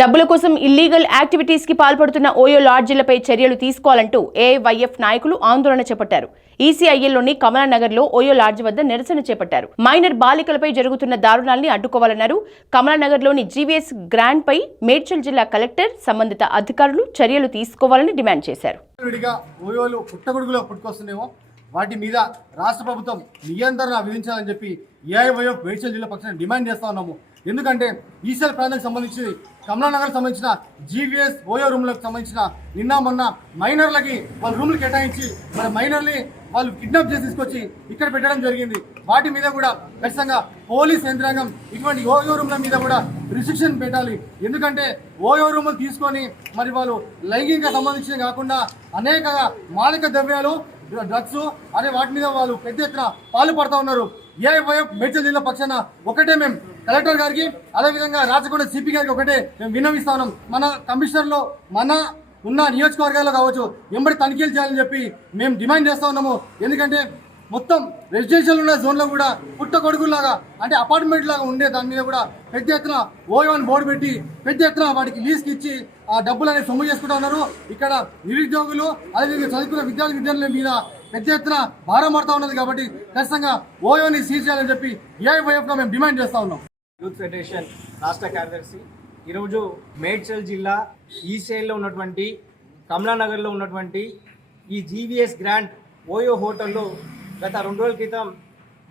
డబ్బుల కోసం illegal activities కి పాల్పడుతున్న ఓయో లాడ్జీలపై చర్యలు తీసుకోవాలంటూ ఏఐవైఎఫ్ నాయకులు ఆందోళన చేపట్టారు. ఈసీఐఎల్లోని కమలానగర్లో ఓయో లాడ్జి వద్ద నిరసన చేపట్టారు. మైనర్ బాలికలపై జరుగుతున్న దారుణాల్ని అడ్డుకోవాలన్నారు. కమలానగర్లోని జీవీఎస్ గ్రాండ్ పై మేడ్చల్ జిల్లా కలెక్టర్, సంబంధిత అధికారులు చర్యలు తీసుకోవాలని డిమాండ్ చేశారు. వాటి మీద రాష్ట్ర ప్రభుత్వం నియంత్రణ విధించాలని చెప్పి ఏఐవైఎఫ్ మేడ్చల్ జిల్లా పక్షాన్ని డిమాండ్ చేస్తా ఉన్నాము. ఎందుకంటే ఈసీఎల్ ప్రాంతానికి సంబంధించి కమలానగర్ సంబంధించిన జీవీఎస్ ఓయో రూమ్లకు సంబంధించిన నిన్న మొన్న మైనర్లకి వాళ్ళ రూమ్లు కేటాయించి మన మైనర్ని వాళ్ళు కిడ్నాప్ చేసి తీసుకొచ్చి ఇక్కడ పెట్టడం జరిగింది. వాటి మీద కూడా ఖచ్చితంగా పోలీస్ యంత్రాంగం ఇటువంటి ఓయో రూమ్ల మీద కూడా రిస్ట్రిక్షన్ పెట్టాలి. ఎందుకంటే ఓయో రూమ్లు తీసుకొని మరి వాళ్ళు లైంగిక సంబంధించినవి కాకుండా అనేక మాదక ద్రవ్యాలు, డ్రగ్స్ అనే వాటి మీద వాళ్ళు పెద్ద ఎత్తున పాల్పడుతూ ఉన్నారు. ఏఐవైఎఫ్ మేడ్చల్ జిల్లా పక్షాన ఒకటే మేము కలెక్టర్ గారికి, అదేవిధంగా రాచకొండ సిపి గారికి ఒకటే మేము విన్నవిస్తా ఉన్నాం. మన కమిషనర్లో మన ఉన్న నియోజకవర్గాల్లో కావచ్చు ఎంబడి తనిఖీలు చేయాలని చెప్పి మేము డిమాండ్ చేస్తా ఉన్నాము. ఎందుకంటే మొత్తం రెసిడెన్షియల్ ఉన్న జోన్లో కూడా పుట్ట కొడుకులాగా అంటే అపార్ట్మెంట్ లాగా ఉండే దాని మీద కూడా పెద్ద ఎత్తున ఓయో అని బోర్డు పెట్టి పెద్ద ఎత్తున వాటికి లీజ్కి ఇచ్చి ఆ డబ్బులు అనేది సొమ్ము చేసుకుంటూ ఉన్నారు. ఇక్కడ నిరుద్యోగులు అదేవిధంగా చదువుకున్న విద్యార్థుల మీద పెద్ద ఎత్తున భారం పడుతూ ఉన్నది. కాబట్టి ఖచ్చితంగా ఓయోని సీజ్ చేయాలని చెప్పి ఏఐవైఎఫ్గా మేము డిమాండ్ చేస్తూ ఉన్నాం. యూత్ ఫెడరేషన్ రాష్ట్ర కార్యదర్శి ఈరోజు మేడ్చల్ జిల్లా ఈసీఐలో ఉన్నటువంటి కమలానగర్లో ఉన్నటువంటి ఈ జీవీఎస్ గ్రాండ్ ఓయో హోటల్లో గత 2 రోజుల క్రితం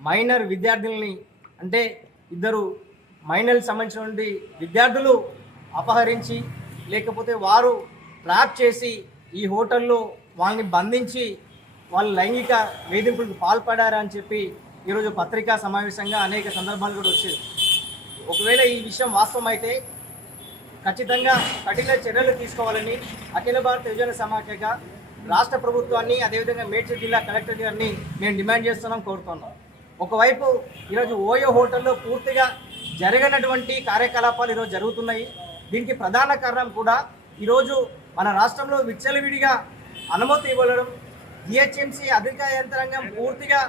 మైనర్ విద్యార్థులని అంటే ఇద్దరు మైనర్కి సంబంధించినటువంటి విద్యార్థులు అపహరించి లేకపోతే వారు ట్రాప్ చేసి ఈ హోటల్లో వాళ్ళని బంధించి వాళ్ళు లైంగిక వేధింపులకు పాల్పడారని చెప్పి ఈరోజు పత్రికా సమావేశంగా అనేక సందర్భాలు కూడా వచ్చేది. ఒకవేళ ఈ విషయం వాస్తవం అయితే ఖచ్చితంగా కఠిన చర్యలు తీసుకోవాలని అఖిల భారత యువజన సమాఖ్యగా రాష్ట్ర ప్రభుత్వాన్ని, అదేవిధంగా మేడ్చల్ జిల్లా కలెక్టర్ గారిని మేము డిమాండ్ చేస్తున్నాం, కోరుతున్నాం. ఒకవైపు ఈరోజు ఓయో హోటల్లో పూర్తిగా జరగనటువంటి కార్యకలాపాలు ఈరోజు జరుగుతున్నాయి. దీనికి ప్రధాన కారణం కూడా ఈరోజు మన రాష్ట్రంలో విచ్చలవిడిగా అనుమతి ఇవ్వడం, జిహెచ్ఎంసీ అధికార యంత్రాంగం పూర్తిగా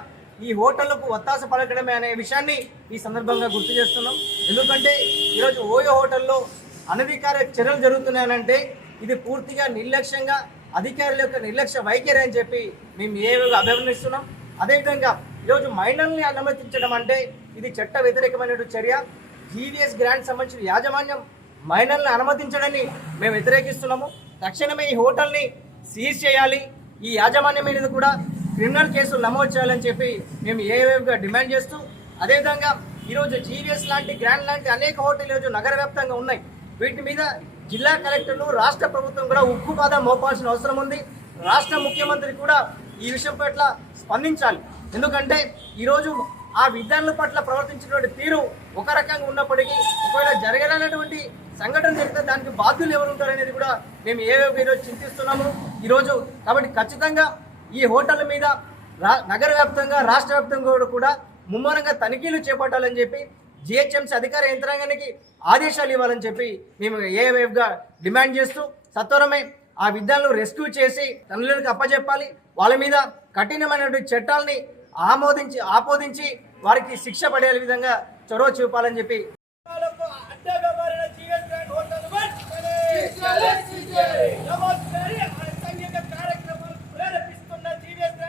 ఈ హోటళ్లకు ఒత్తాస పలకడమే అనే విషయాన్ని ఈ సందర్భంగా గుర్తు చేస్తున్నాం. ఎందుకంటే ఈరోజు ఓయో హోటల్లో అనధికార చర్యలు జరుగుతున్నాయనంటే ఇది పూర్తిగా నిర్లక్ష్యంగా అధికారుల యొక్క నిర్లక్ష్య వైఖరి అని చెప్పి మేము అభివర్ణిస్తున్నాం. అదేవిధంగా ఈరోజు మైనర్ని అనుమతించడం అంటే ఇది చట్ట వ్యతిరేకమైనటువంటి చర్య. జీవీఎస్ గ్రాండ్ సంబంధించిన యాజమాన్యం మైనర్ని అనుమతించడాన్ని మేము వ్యతిరేకిస్తున్నాము. తక్షణమే ఈ హోటల్ని సీజ్ చేయాలి, ఈ యాజమాన్యం మీద కూడా క్రిమినల్ కేసులు నమోదు చేయాలని చెప్పి మేము ఏఐవైఎఫ్గా డిమాండ్ చేస్తూ, అదేవిధంగా ఈరోజు జీవీఎస్ లాంటి గ్రాండ్ లాంటి అనేక హోటల్ ఈరోజు నగర వ్యాప్తంగా ఉన్నాయి. వీటి మీద జిల్లా కలెక్టర్లు, రాష్ట్ర ప్రభుత్వం కూడా ఉక్కుపాదం మోపాల్సిన అవసరం ఉంది. రాష్ట్ర ముఖ్యమంత్రి కూడా ఈ విషయం పట్ల స్పందించాలి. ఎందుకంటే ఈరోజు ఆ విద్యార్థుల పట్ల ప్రవర్తించినటువంటి తీరు ఒక రకంగా ఉన్నప్పటికీ ఒకవేళ జరగలేనటువంటి సంఘటన జరిగితే దానికి బాధ్యులు ఎవరు ఉంటారనేది కూడా మేము ఈరోజు చింతిస్తున్నాము ఈరోజు. కాబట్టి ఖచ్చితంగా ఈ హోటళ్ళ మీద నగర వ్యాప్తంగా, రాష్ట్ర వ్యాప్తంగా కూడా ముమ్మరంగా తనిఖీలు చేపట్టాలని చెప్పి జిహెచ్ఎంసీ అధికార యంత్రాంగానికి ఆదేశాలు ఇవ్వాలని చెప్పి మేము ఏఐవైఎఫ్గా డిమాండ్ చేస్తూ, సత్వరమే ఆ విద్యార్థులను రెస్క్యూ చేసి తల్లిదండ్రులకు అప్పచెప్పాలి. వాళ్ళ మీద కఠినమైనటువంటి చట్టాలని ఆమోదించి వారికి శిక్ష పడే విధంగా చొరవ చూపాలని చెప్పి